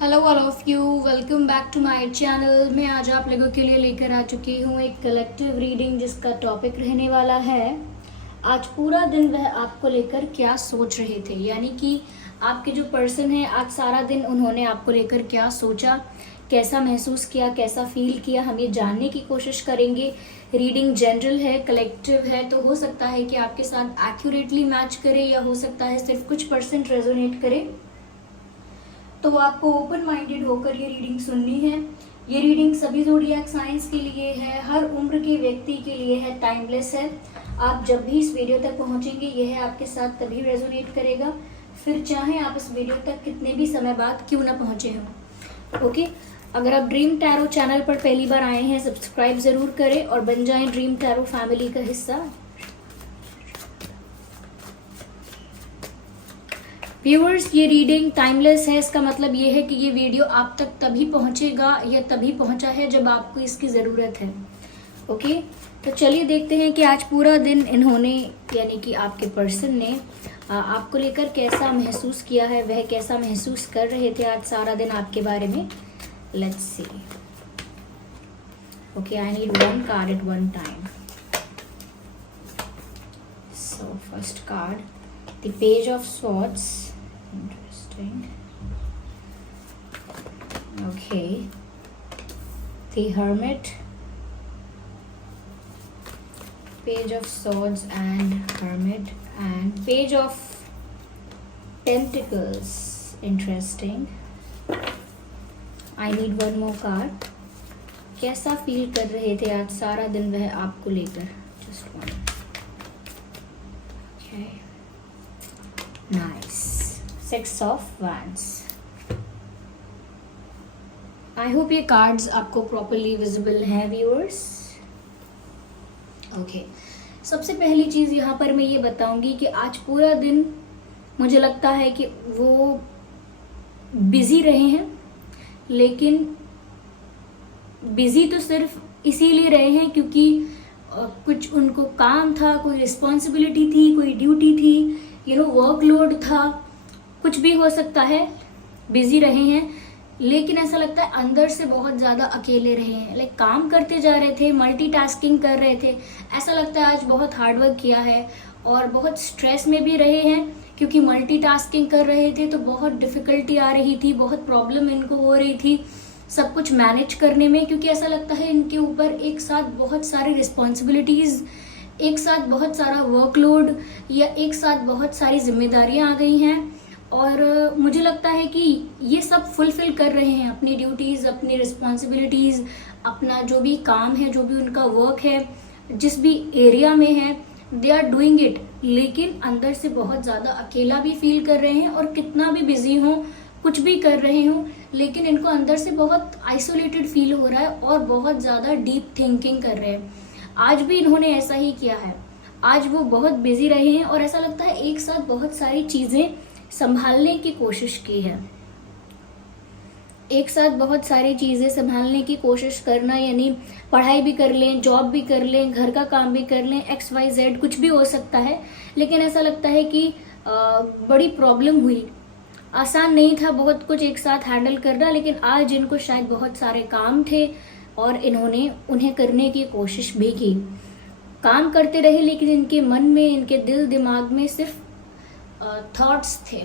Hello all of you, welcome back to my channel. मैं आज आप लोगों के लिए लेकर आ चुकी हूँ एक कलेक्टिव रीडिंग जिसका टॉपिक रहने वाला है आज पूरा दिन वह आपको लेकर क्या सोच रहे थे। यानी कि आपके जो पर्सन है आज सारा दिन उन्होंने आपको लेकर क्या सोचा, कैसा महसूस किया, कैसा फील किया, हम ये जानने की कोशिश करेंगे। रीडिंग जनरल है, कलेक्टिव है, तो हो सकता है कि आपके साथ एक्यूरेटली मैच करे या हो सकता है सिर्फ कुछ परसेंट रेजोनेट करे। तो आपको ओपन माइंडेड होकर ये रीडिंग सुननी है। ये रीडिंग सभी ज़ोडिएक साइंस के लिए है, हर उम्र के व्यक्ति के लिए है, टाइमलेस है। आप जब भी इस वीडियो तक पहुंचेंगे यह आपके साथ तभी रेजोनेट करेगा, फिर चाहे आप इस वीडियो तक कितने भी समय बाद क्यों ना पहुंचे हों। ओके, अगर आप ड्रीम टैरो चैनल पर पहली बार आए हैं सब्सक्राइब ज़रूर करें और बन जाएं ड्रीम टैरो फैमिली का हिस्सा। व्यूअर्स, ये रीडिंग टाइमलेस है। इसका मतलब ये है कि ये वीडियो आप तक तभी पहुंचेगा या तभी पहुंचा है जब आपको इसकी ज़रूरत है। ओके, तो चलिए देखते हैं कि आज पूरा दिन इन्होंने यानी कि आपके पर्सन ने आपको लेकर कैसा महसूस किया है, वह कैसा महसूस कर रहे थे आज सारा दिन आपके बारे में। Let's see. Okay, I need one card at one time. So first card, the page of swords. Interesting. Okay. The Hermit. Page of Swords and Hermit and Page of Pentacles. Interesting. I need one more card. कैसा feel कर रहे थे आज सारा दिन वह आपको लेकर? Just one. Okay. Nice. Six of Wands. I hope ये कार्ड्स आपको प्रॉपरली विजिबल हैं व्यूअर्स। ओके, सबसे पहली चीज़ यहाँ पर मैं ये बताऊंगी कि आज पूरा दिन मुझे लगता है कि वो बिजी रहे हैं, लेकिन बिजी तो सिर्फ इसीलिए रहे हैं क्योंकि कुछ उनको काम था, कोई रिस्पॉन्सिबिलिटी थी, कोई ड्यूटी थी, वर्कलोड था, कुछ भी हो सकता है। बिजी रहे हैं, लेकिन ऐसा लगता है अंदर से बहुत ज़्यादा अकेले रहे हैं। लाइक काम करते जा रहे थे, मल्टीटास्किंग कर रहे थे। ऐसा लगता है आज बहुत हार्डवर्क किया है और बहुत स्ट्रेस में भी रहे हैं क्योंकि मल्टीटास्किंग कर रहे थे तो बहुत डिफ़िकल्टी आ रही थी, बहुत प्रॉब्लम इनको हो रही थी सब कुछ मैनेज करने में, क्योंकि ऐसा लगता है इनके ऊपर एक साथ बहुत सारी रिस्पॉन्सिबिलिटीज़, एक साथ बहुत सारा वर्कलोड या एक साथ बहुत सारी जिम्मेदारियाँ आ गई हैं। और मुझे लगता है कि ये सब फुलफिल कर रहे हैं अपनी ड्यूटीज़, अपनी रिस्पॉन्सिबिलिटीज़, अपना जो भी काम है, जो भी उनका वर्क है, जिस भी एरिया में है, दे आर डूइंग इट। लेकिन अंदर से बहुत ज़्यादा अकेला भी फील कर रहे हैं और कितना भी बिजी हों, कुछ भी कर रहे हों, लेकिन इनको अंदर से बहुत आइसोलेटेड फील हो रहा है और बहुत ज़्यादा डीप थिंकिंग कर रहे हैं। आज भी इन्होंने ऐसा ही किया है। आज वो बहुत बिजी रहे हैं और ऐसा लगता है एक साथ बहुत सारी चीज़ें संभालने की कोशिश की है। एक साथ बहुत सारी चीज़ें संभालने की कोशिश करना यानी पढ़ाई भी कर लें, जॉब भी कर लें, घर का काम भी कर लें, XYZ कुछ भी हो सकता है। लेकिन ऐसा लगता है कि बड़ी प्रॉब्लम हुई, आसान नहीं था बहुत कुछ एक साथ हैंडल करना। लेकिन आज इनको शायद बहुत सारे काम थे और इन्होंने उन्हें करने की कोशिश भी की। काम करते रहे लेकिन इनके मन में, इनके दिल दिमाग में सिर्फ थॉट्स थे,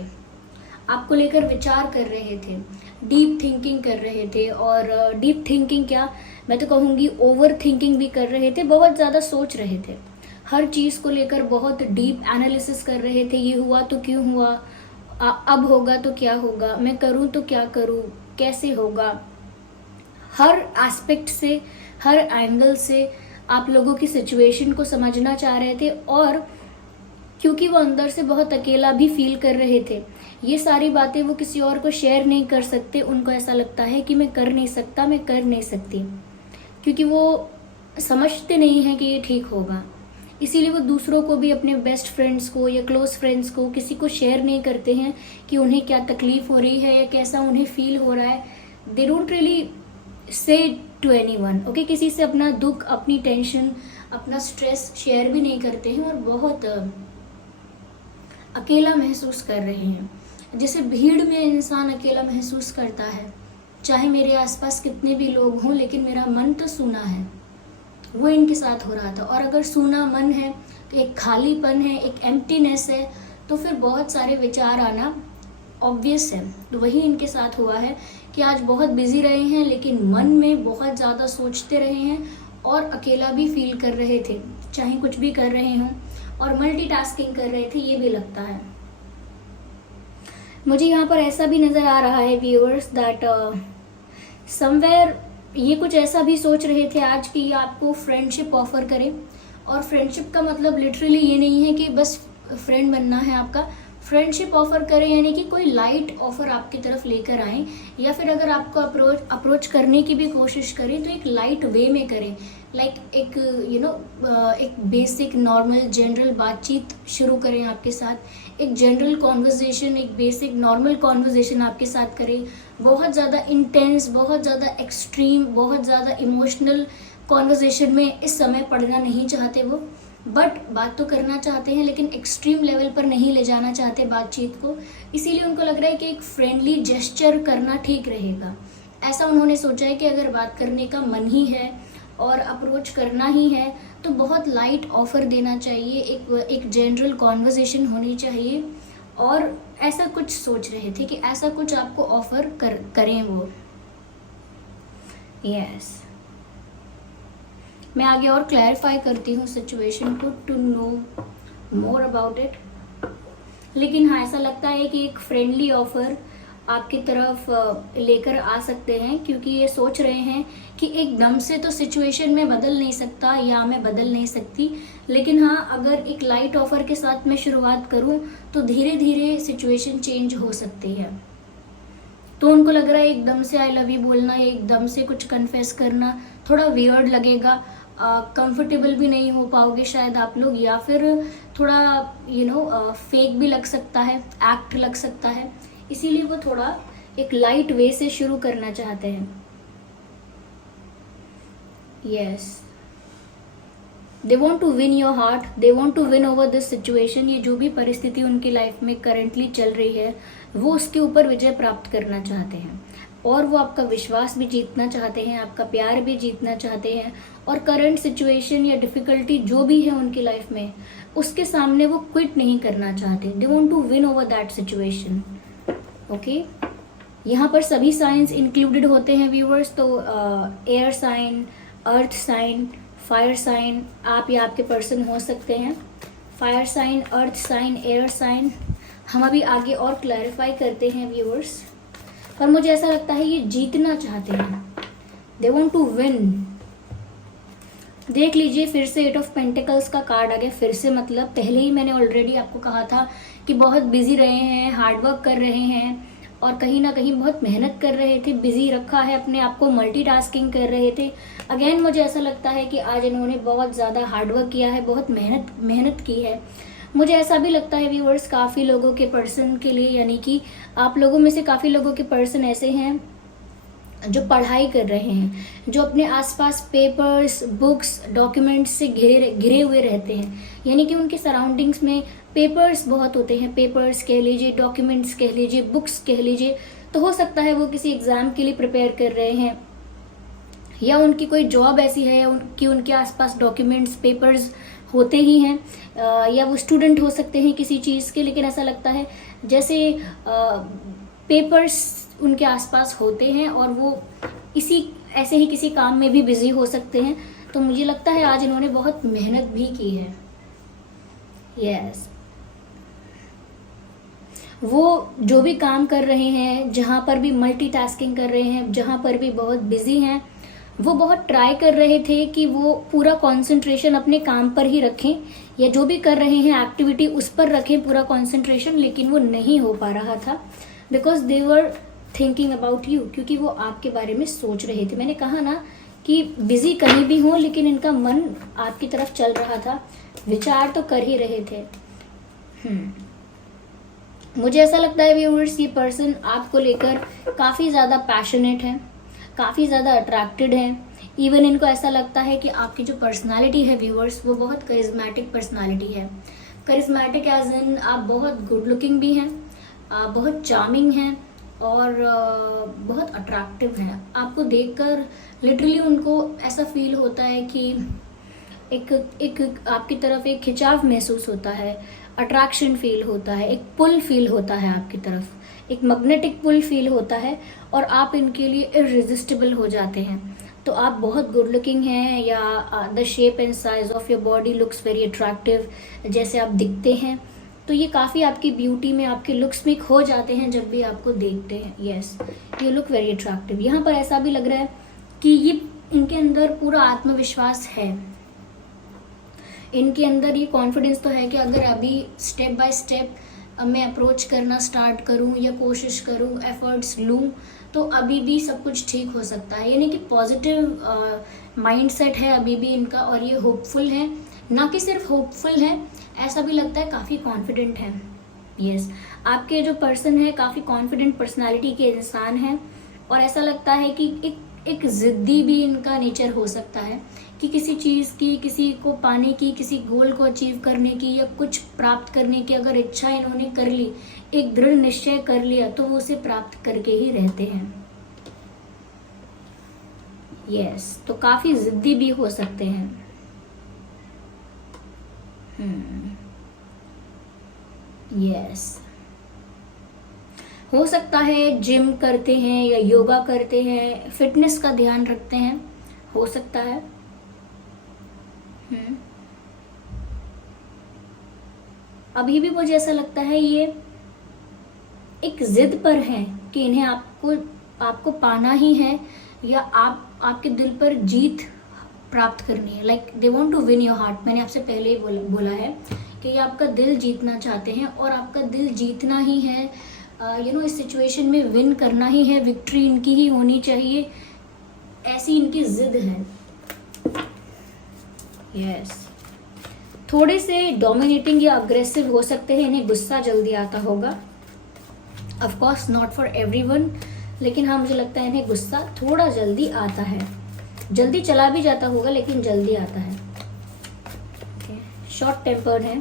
आपको लेकर विचार कर रहे थे, डीप थिंकिंग कर रहे थे। और डीप थिंकिंग क्या, मैं तो कहूँगी ओवर थिंकिंग भी कर रहे थे, बहुत ज़्यादा सोच रहे थे, हर चीज़ को लेकर बहुत डीप एनालिसिस कर रहे थे। ये हुआ तो क्यों हुआ, अब होगा तो क्या होगा, मैं करूँ तो क्या करूँ, कैसे होगा। हर एस्पेक्ट से, हर एंगल से आप लोगों की सिचुएशन को समझना चाह रहे थे। और क्योंकि वो अंदर से बहुत अकेला भी फील कर रहे थे, ये सारी बातें वो किसी और को शेयर नहीं कर सकते। उनको ऐसा लगता है कि मैं कर नहीं सकता, मैं कर नहीं सकती, क्योंकि वो समझते नहीं हैं कि ये ठीक होगा। इसीलिए वो दूसरों को भी, अपने बेस्ट फ्रेंड्स को या क्लोज फ्रेंड्स को, किसी को शेयर नहीं करते हैं कि उन्हें क्या तकलीफ हो रही है या कैसा उन्हें फील हो रहा है। They don't really say to anyone. Okay, किसी से अपना दुख, अपनी टेंशन, अपना स्ट्रेस शेयर भी नहीं करते हैं और बहुत अकेला महसूस कर रहे हैं। जैसे भीड़ में इंसान अकेला महसूस करता है, चाहे मेरे आसपास कितने भी लोग हों लेकिन मेरा मन तो सूना है, वो इनके साथ हो रहा था। और अगर सूना मन है तो एक खालीपन है, एक एम्प्टीनेस है, तो फिर बहुत सारे विचार आना ऑब्वियस है। तो वही इनके साथ हुआ है कि आज बहुत बिजी रहे हैं लेकिन मन में बहुत ज़्यादा सोचते रहे हैं और अकेला भी फील कर रहे थे, चाहे कुछ भी कर रहे हों, और मल्टीटास्किंग कर रहे थे, ये भी लगता है मुझे। यहाँ पर ऐसा भी नज़र आ रहा है व्यूअर्स दैट समवेयर ये कुछ ऐसा भी सोच रहे थे आज कि आपको फ्रेंडशिप ऑफर करें। और फ्रेंडशिप का मतलब लिटरली ये नहीं है कि बस फ्रेंड बनना है आपका, फ्रेंडशिप ऑफर करें यानी कि कोई लाइट ऑफर आपकी तरफ लेकर आए, या फिर अगर आपको अप्रोच करने की भी कोशिश करें तो एक लाइट वे में करें। लाइक एक एक बेसिक नॉर्मल जनरल बातचीत शुरू करें आपके साथ, एक जनरल कॉन्वर्जेशन, एक बेसिक नॉर्मल कॉन्वर्जेशन आपके साथ करें। बहुत ज़्यादा इंटेंस, बहुत ज़्यादा एक्सट्रीम, बहुत ज़्यादा इमोशनल कॉन्वर्जेशन में इस समय पढ़ना नहीं चाहते वो, बट बात तो करना चाहते हैं लेकिन एक्सट्रीम लेवल पर नहीं ले जाना चाहते बातचीत को। इसीलिए उनको लग रहा है कि एक फ्रेंडली जेस्चर करना ठीक रहेगा। ऐसा उन्होंने सोचा है कि अगर बात करने का मन ही है और अप्रोच करना ही है तो बहुत लाइट ऑफर देना चाहिए, एक जनरल कॉन्वर्जेशन होनी चाहिए। और ऐसा कुछ सोच रहे थे कि ऐसा कुछ आपको ऑफर करें वो। यस, मैं आगे और क्लैरिफाई करती हूँ सिचुएशन को to know more about it. लेकिन हाँ, ऐसा लगता है कि एक फ्रेंडली ऑफर आपकी तरफ लेकर आ सकते हैं, क्योंकि ये सोच रहे हैं कि एकदम से तो सिचुएशन में बदल नहीं सकता या मैं बदल नहीं सकती, लेकिन हाँ अगर एक लाइट ऑफर के साथ मैं शुरुआत करूँ तो धीरे धीरे सिचुएशन चेंज हो सकती है। तो उनको लग रहा है एकदम से आई लव यू बोलना या एकदम से कुछ कन्फेस करना थोड़ा वियर्ड लगेगा, कंफर्टेबल भी नहीं हो पाओगे शायद आप लोग, या फिर थोड़ा फेक भी लग सकता है, एक्ट लग सकता है। इसीलिए वो थोड़ा एक लाइट वे से शुरू करना चाहते हैं। Yes, they want to win your heart, they want to win over this situation. ये जो भी परिस्थिति उनकी लाइफ में करेंटली चल रही है वो उसके ऊपर विजय प्राप्त करना चाहते हैं, और वो आपका विश्वास भी जीतना चाहते हैं, आपका प्यार भी जीतना चाहते हैं। और करंट सिचुएशन या डिफिकल्टी जो भी है उनकी लाइफ में उसके सामने वो क्विट नहीं करना चाहते। They want to win over that situation. Okay, यहाँ पर सभी साइंस इंक्लूडेड होते हैं व्यूअर्स। तो air sign, earth sign, fire sign, आप या आपके पर्सन हो सकते हैं। Fire sign, earth sign, air sign. हम अभी आगे और क्लैरिफाई करते हैं व्यूअर्स। पर मुझे ऐसा लगता है ये जीतना चाहते हैं, दे वॉन्ट टू विन। देख लीजिए फिर से 8 ऑफ पेंटिकल्स का कार्ड आ गया। फिर से मतलब पहले ही मैंने ऑलरेडी आपको कहा था कि बहुत बिजी रहे हैं, हार्डवर्क कर रहे हैं और कहीं ना कहीं बहुत मेहनत कर रहे थे, बिजी रखा है अपने आप को, मल्टीटास्किंग कर रहे थे। अगेन मुझे ऐसा लगता है कि आज इन्होंने बहुत ज़्यादा हार्डवर्क किया है, बहुत मेहनत की है। मुझे ऐसा भी लगता है व्यूअर्स काफ़ी लोगों के पर्सन के लिए, यानी कि आप लोगों में से काफ़ी लोगों के पर्सन ऐसे हैं जो पढ़ाई कर रहे हैं, जो अपने आसपास पेपर्स, बुक्स, डॉक्यूमेंट्स से घिरे हुए रहते हैं। यानी कि उनके सराउंडिंग्स में पेपर्स बहुत होते हैं, पेपर्स कह लीजिए, डॉक्यूमेंट्स कह लीजिए, बुक्स कह लीजिए। तो हो सकता है वो किसी एग्ज़ाम के लिए प्रिपेयर कर रहे हैं, या उनकी कोई जॉब ऐसी है कि उनके आसपास डॉक्यूमेंट्स, पेपर्स होते ही हैं, या वो स्टूडेंट हो सकते हैं किसी चीज़ के। लेकिन ऐसा लगता है जैसे पेपर्स उनके आसपास होते हैं और वो ऐसे ही किसी काम में भी बिजी हो सकते हैं। तो मुझे लगता है आज इन्होंने बहुत मेहनत भी की है। यस, वो जो भी काम कर रहे हैं, जहाँ पर भी मल्टीटास्किंग कर रहे हैं, जहाँ पर भी बहुत बिजी हैं, वो बहुत ट्राई कर रहे थे कि वो पूरा कंसंट्रेशन अपने काम पर ही रखें, या जो भी कर रहे हैं एक्टिविटी उस पर रखें पूरा कंसंट्रेशन, लेकिन वो नहीं हो पा रहा था because they were thinking about you, क्योंकि वो आपके बारे में सोच रहे थे। मैंने कहा ना कि बिजी कहीं भी हो लेकिन इनका मन आपकी तरफ चल रहा था, विचार तो कर ही रहे थे। मुझे ऐसा लगता है व्यूअर्स ये पर्सन आपको लेकर काफ़ी ज़्यादा पैशनेट है, काफ़ी ज़्यादा अट्रैक्टेड है। इवन इनको ऐसा लगता है कि आपकी जो पर्सनालिटी है व्यूअर्स वो बहुत करिज्मेटिक पर्सनालिटी है। करिज्मेटिक एज इन आप बहुत गुड लुकिंग भी हैं, बहुत चार्मिंग हैं और बहुत अट्रैक्टिव हैं। आपको देखकर लिटरली उनको ऐसा फील होता है कि एक एक आपकी तरफ एक खिंचाव महसूस होता है, अट्रैक्शन फील होता है, एक पुल फील होता है आपकी तरफ, एक मैग्नेटिक पुल फील होता है और आप इनके लिए इररेजिस्टिबल हो जाते हैं। तो आप बहुत गुड लुकिंग हैं या the shape and size of your body looks very attractive, जैसे आप दिखते हैं तो ये काफ़ी आपकी ब्यूटी में, आपके लुक्स में खो जाते हैं जब भी आपको देखते हैं। Yes, you look very attractive. यहाँ पर ऐसा भी लग रहा है कि ये इनके अंदर पूरा आत्मविश्वास है, इनके अंदर ये कॉन्फिडेंस तो है कि अगर अभी स्टेप बाय स्टेप मैं अप्रोच करना स्टार्ट करूं या कोशिश करूं, एफर्ट्स लूं, तो अभी भी सब कुछ ठीक हो सकता है। यानी कि पॉजिटिव माइंडसेट है अभी भी इनका और ये होपफुल है, ना कि सिर्फ होपफुल है, ऐसा भी लगता है काफ़ी कॉन्फिडेंट है। यस, आपके जो पर्सन है काफ़ी कॉन्फिडेंट पर्सनालिटी के इंसान हैं और ऐसा लगता है कि एक ज़िद्दी भी इनका नेचर हो सकता है कि किसी चीज़ की, किसी को पाने की, किसी गोल को अचीव करने की या कुछ प्राप्त करने की अगर इच्छा इन्होंने कर ली, एक दृढ़ निश्चय कर लिया, तो वो उसे प्राप्त करके ही रहते हैं। यस, तो काफ़ी ज़िद्दी भी हो सकते हैं। यस, हो सकता है जिम करते हैं या योगा करते हैं, फिटनेस का ध्यान रखते हैं, हो सकता है। अभी भी मुझे ऐसा लगता है ये एक जिद पर है कि इन्हें आपको पाना ही है या आपके दिल पर जीत प्राप्त करनी है। Like they want to win your heart. मैंने आपसे पहले ही बोला है कि ये आपका दिल जीतना चाहते हैं और आपका दिल जीतना ही है। इस सिचुएशन में विन करना ही है, विक्ट्री इनकी ही होनी चाहिए, ऐसी इनकी जिद है। यस, थोड़े से डोमिनेटिंग या अग्रेसिव हो सकते हैं, इन्हें गुस्सा जल्दी आता होगा। Of course not for everyone, लेकिन हाँ मुझे लगता है इन्हें गुस्सा थोड़ा जल्दी आता है, जल्दी चला भी जाता होगा लेकिन जल्दी आता है। शॉर्ट टेम्पर्ड है।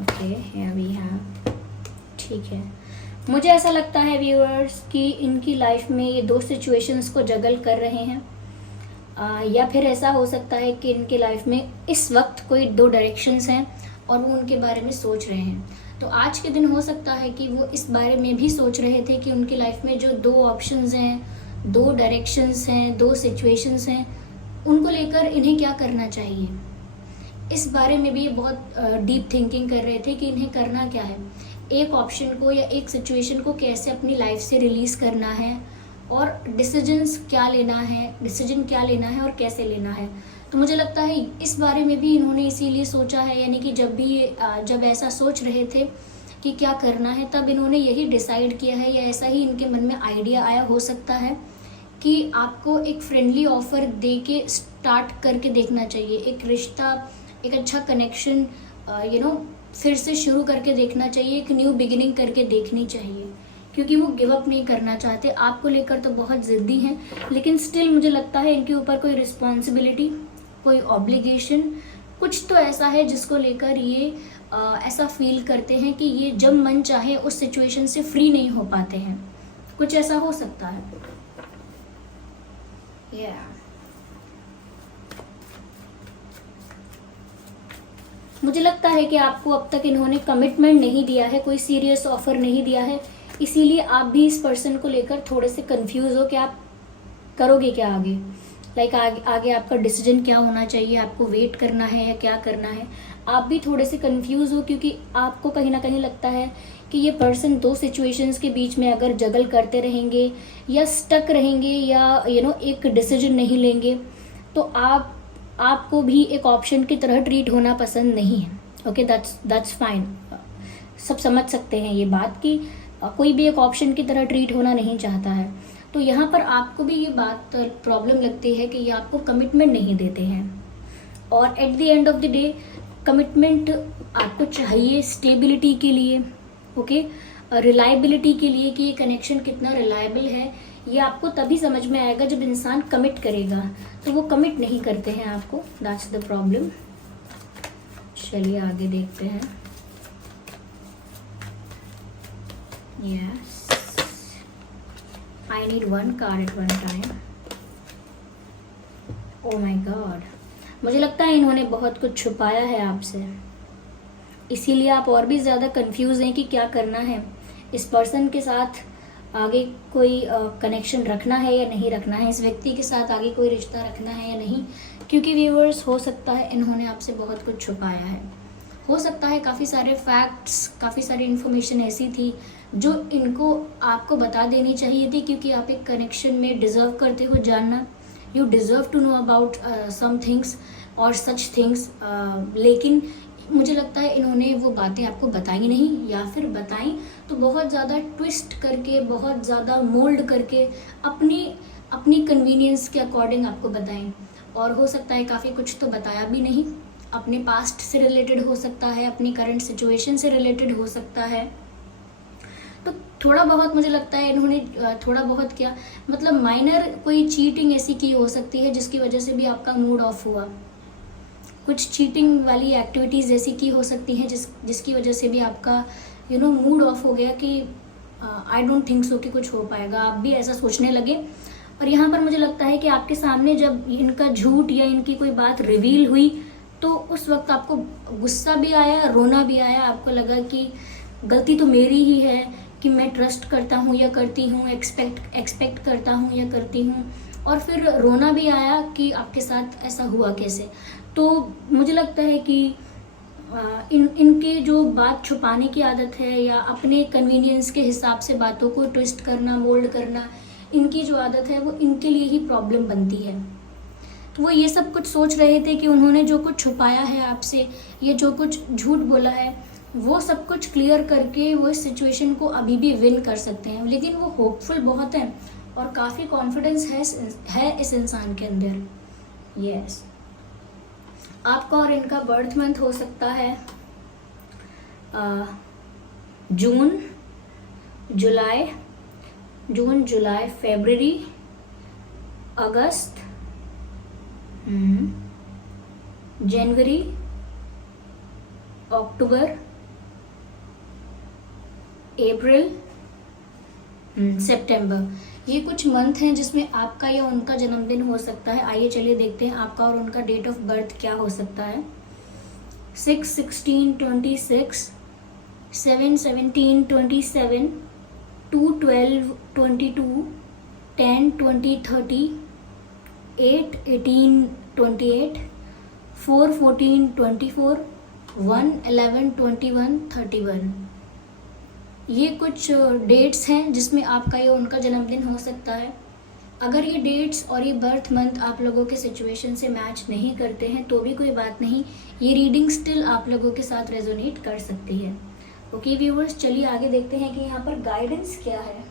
ओके, हियर वी हैव, ठीक है। मुझे ऐसा लगता है व्यूअर्स कि इनकी लाइफ में ये दो सिचुएशंस को जगल कर रहे हैं, या फिर ऐसा हो सकता है कि इनके लाइफ में इस वक्त कोई दो डायरेक्शंस हैं और वो उनके बारे में सोच रहे हैं। तो आज के दिन हो सकता है कि वो इस बारे में भी सोच रहे थे कि उनकी लाइफ में जो दो ऑप्शंस हैं, दो डायरेक्शंस हैं, दो सिचुएशंस हैं, उनको लेकर इन्हें क्या करना चाहिए, इस बारे में भी ये बहुत डीप थिंकिंग कर रहे थे कि इन्हें करना क्या है, एक ऑप्शन को या एक सिचुएशन को कैसे अपनी लाइफ से रिलीज़ करना है और डिसीजन क्या लेना है और कैसे लेना है। तो मुझे लगता है इस बारे में भी इन्होंने इसीलिए सोचा है, यानी कि जब ऐसा सोच रहे थे कि क्या करना है, तब इन्होंने यही डिसाइड किया है या ऐसा ही इनके मन में आइडिया आया हो सकता है कि आपको एक फ्रेंडली ऑफर दे के स्टार्ट करके देखना चाहिए, एक रिश्ता, एक अच्छा कनेक्शन फिर से शुरू करके देखना चाहिए, एक न्यू बिगिनिंग करके देखनी चाहिए, क्योंकि वो गिव अप नहीं करना चाहते। आपको लेकर तो बहुत ज़िद्दी हैं, लेकिन स्टिल मुझे लगता है इनके ऊपर कोई रिस्पॉन्सिबिलिटी, कोई ऑब्लिगेशन, कुछ तो ऐसा है जिसको लेकर ये ऐसा फील करते हैं कि ये जब मन चाहे उस सिचुएशन से फ्री नहीं हो पाते हैं। कुछ ऐसा हो सकता है। मुझे लगता है कि आपको अब तक इन्होंने कमिटमेंट नहीं दिया है, कोई सीरियस ऑफर नहीं दिया है, इसीलिए आप भी इस पर्सन को लेकर थोड़े से कंफ्यूज हो कि आप करोगे क्या आगे। आगे आपका डिसीजन क्या होना चाहिए, आपको वेट करना है या क्या करना है। आप भी थोड़े से कंफ्यूज हो क्योंकि आपको कहीं ना कहीं लगता है कि ये पर्सन दो सिचुएशंस के बीच में अगर जगल करते रहेंगे या स्टक रहेंगे या एक डिसीजन नहीं लेंगे, तो आपको भी एक ऑप्शन की तरह ट्रीट होना पसंद नहीं है। Okay, that's fine. सब समझ सकते हैं ये बात कि कोई भी एक ऑप्शन की तरह ट्रीट होना नहीं चाहता है। तो यहाँ पर आपको भी ये बात प्रॉब्लम लगती है कि ये आपको कमिटमेंट नहीं देते हैं और at the end of the day commitment आपको चाहिए स्टेबिलिटी के लिए, ओके, रिलायबिलिटी के लिए कि ये कनेक्शन कितना रिलायबल है। ये आपको तभी समझ में आएगा जब इंसान कमिट करेगा, तो वो कमिट नहीं करते हैं आपको, दैट्स द प्रॉब्लम। चलिए आगे देखते हैं। Yes. I need one card at one time. Oh my God. मुझे लगता है इन्होंने बहुत कुछ छुपाया है आपसे, इसीलिए आप और भी ज़्यादा कंफ्यूज हैं कि क्या करना है। इस पर्सन के साथ आगे कोई कनेक्शन रखना है या नहीं रखना है, इस व्यक्ति के साथ आगे कोई रिश्ता रखना है या नहीं, क्योंकि व्यूअर्स हो सकता है इन्होंने आपसे बहुत कुछ छुपाया है। हो सकता है काफ़ी सारे फैक्ट्स, काफ़ी सारी इन्फॉर्मेशन ऐसी थी जो इनको आपको बता देनी चाहिए थी, क्योंकि आप एक कनेक्शन में डिज़र्व करते हो जानना। You deserve to know about some things और सच थिंग्स, लेकिन मुझे लगता है इन्होंने वो बातें आपको बताई नहीं, या फिर बताई तो बहुत ज़्यादा ट्विस्ट करके, बहुत ज़्यादा मोल्ड करके अपनी कन्वीनियंस के अकॉर्डिंग आपको बताएं। और हो सकता है काफ़ी कुछ तो बताया भी नहीं, अपने पास्ट से रिलेटेड हो सकता है, अपनी करंट सिचुएशन से रिलेटेड हो सकता है। तो थोड़ा बहुत मुझे लगता है इन्होंने थोड़ा बहुत क्या मतलब माइनर कोई चीटिंग ऐसी की हो सकती है जिसकी वजह से भी आपका मूड ऑफ हुआ। कुछ चीटिंग वाली एक्टिविटीज़ ऐसी की हो सकती हैं जिसकी वजह से भी आपका मूड ऑफ हो गया कि आई डोंट थिंक सो कि कुछ हो पाएगा, आप भी ऐसा सोचने लगे। और यहाँ पर मुझे लगता है कि आपके सामने जब इनका झूठ या इनकी कोई बात रिवील हुई तो उस वक्त आपको गुस्सा भी आया, रोना भी आया। आपको लगा कि गलती तो मेरी ही है कि मैं ट्रस्ट करता हूँ या करती हूँ, एक्सपेक्ट करता हूँ या करती हूँ, और फिर रोना भी आया कि आपके साथ ऐसा हुआ कैसे। तो मुझे लगता है कि इनके जो बात छुपाने की आदत है या अपने कन्वीनियंस के हिसाब से बातों को ट्विस्ट करना, मोल्ड करना, इनकी जो आदत है वो इनके लिए ही प्रॉब्लम बनती है। तो वो ये सब कुछ सोच रहे थे कि उन्होंने जो कुछ छुपाया है आपसे, ये जो कुछ झूठ बोला है, वो सब कुछ क्लियर करके वो इस सिचुएशन को अभी भी विन कर सकते हैं। लेकिन वो होपफुल बहुत हैं और काफ़ी कॉन्फिडेंस है इस इंसान के अंदर। यस, आपका और इनका बर्थ मंथ हो सकता है जून, जुलाई, फरवरी, अगस्त, जनवरी, अक्टूबर, अप्रैल, सितंबर। ये कुछ मंथ हैं जिसमें आपका या उनका जन्मदिन हो सकता है। आइए चलिए देखते हैं आपका और उनका डेट ऑफ बर्थ क्या हो सकता है। 6/16/26, 7/17/27, 2/12/22, 10/20/30, 8/18/28, 4/14/24, 1/11/21/31। ये कुछ डेट्स हैं जिसमें आपका या उनका जन्मदिन हो सकता है। अगर ये डेट्स और ये बर्थ मंथ आप लोगों के सिचुएशन से मैच नहीं करते हैं तो भी कोई बात नहीं, ये रीडिंग स्टिल आप लोगों के साथ रेजोनेट कर सकती है। ओके व्यूअर्स, चलिए आगे देखते हैं कि यहाँ पर गाइडेंस क्या है।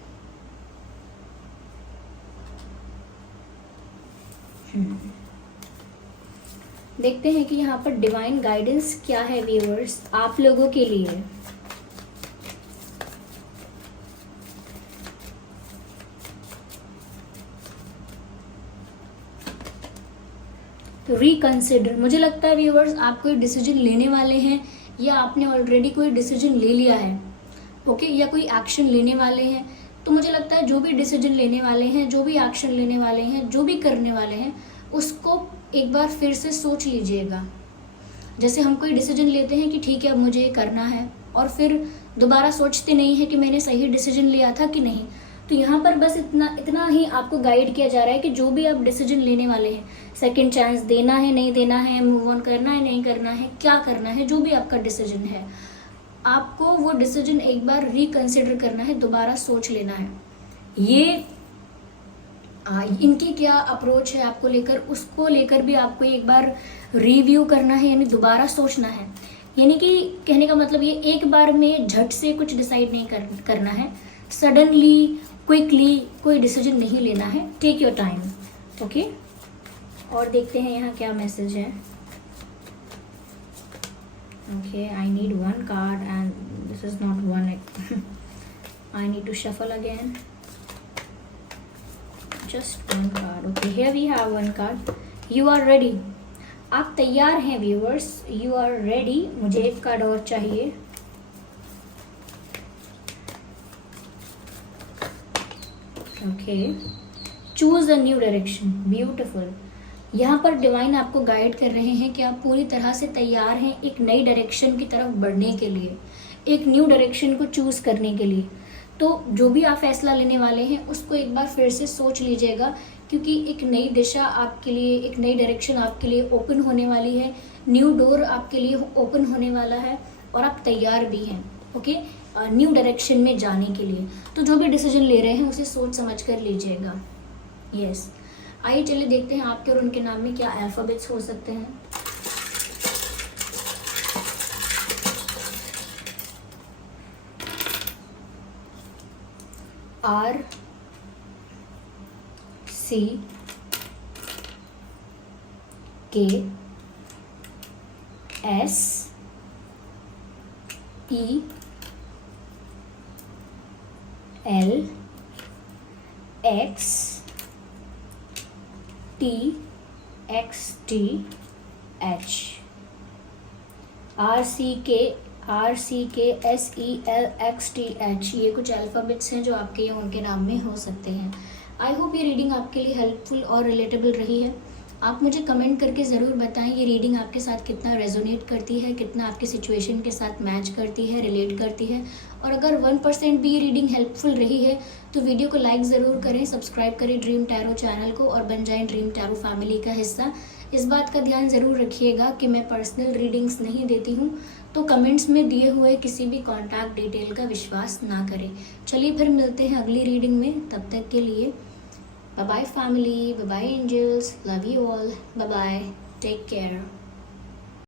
देखते हैं कि यहाँ पर डिवाइन गाइडेंस क्या है व्यूअर्स आप लोगों के लिए। रिकंसिडर, मुझे लगता है व्यूअर्स आप कोई डिसीजन लेने वाले हैं या आपने ऑलरेडी कोई डिसीजन ले लिया है। ओके, या कोई एक्शन लेने वाले हैं। तो मुझे लगता है जो भी डिसीजन लेने वाले हैं, जो भी एक्शन लेने वाले हैं, जो भी करने वाले हैं, उसको एक बार फिर से सोच लीजिएगा। जैसे हम कोई डिसीजन लेते हैं कि ठीक है अब मुझे ये करना है, और फिर दोबारा सोचते नहीं है कि मैंने सही डिसीजन लिया था कि नहीं। तो यहाँ पर बस इतना ही आपको गाइड किया जा रहा है कि जो भी आप डिसीजन लेने वाले हैं, सेकंड चांस देना है नहीं देना है, मूव ऑन करना है नहीं करना है, क्या करना है, जो भी आपका डिसीजन है, आपको वो डिसीजन एक बार रिकंसिडर करना है, दोबारा सोच लेना है। ये इनकी क्या अप्रोच है आपको लेकर, उसको लेकर भी आपको एक बार रिव्यू करना है, यानी दोबारा सोचना है। यानी कि कहने का मतलब ये एक बार में झट से कुछ डिसाइड नहीं करना है, सडनली क्विकली कोई डिसीजन नहीं लेना है। Take your time. ओके, और देखते हैं यहाँ क्या मैसेज है। Okay, I need one card and this is not one, I need to shuffle again, just one card. Okay, here we have one card. You are ready, आप तैयार हैं viewers, you are ready. मुझे एक card और चाहिए। Okay, choose a new direction, beautiful. यहाँ पर divine आपको गाइड कर रहे हैं कि आप पूरी तरह से तैयार हैं एक नई डायरेक्शन की तरफ बढ़ने के लिए, एक न्यू डायरेक्शन को चूज करने के लिए। तो जो भी आप फैसला लेने वाले हैं उसको एक बार फिर से सोच लीजिएगा, क्योंकि एक नई दिशा आपके लिए, एक नई डायरेक्शन आपके लिए ओपन होने वाली है, न्यू डोर आपके लिए ओपन होने वाला है और आप तैयार भी हैं, ओके, न्यू डायरेक्शन में जाने के लिए। तो जो भी डिसीजन ले रहे हैं उसे सोच समझ कर लीजिएगा। यस, आइए चलिए देखते हैं आपके और उनके नाम में क्या अल्फाबेट्स हो सकते हैं। R C K S E L X T X T H, RCKSELXTH, ये कुछ अल्फ़ाबेट्स हैं जो आपके या उनके नाम में हो सकते हैं। आई होप ये रीडिंग आपके लिए हेल्पफुल और रिलेटेबल रही है। आप मुझे कमेंट करके ज़रूर बताएं ये रीडिंग आपके साथ कितना रेजोनेट करती है, कितना आपके सिचुएशन के साथ मैच करती है, रिलेट करती है। और अगर 1% भी ये रीडिंग हेल्पफुल रही है तो वीडियो को लाइक ज़रूर करें, सब्सक्राइब करें ड्रीम टैरो चैनल को और बन जाएं ड्रीम टैरो फैमिली का हिस्सा। इस बात का ध्यान ज़रूर रखिएगा कि मैं पर्सनल रीडिंग्स नहीं देती हूँ, तो कमेंट्स में दिए हुए किसी भी कॉन्टैक्ट डिटेल का विश्वास ना करें। चलिए फिर मिलते हैं अगली रीडिंग में, तब तक के लिए bye bye family, bye bye angels, love you all, bye bye, take care.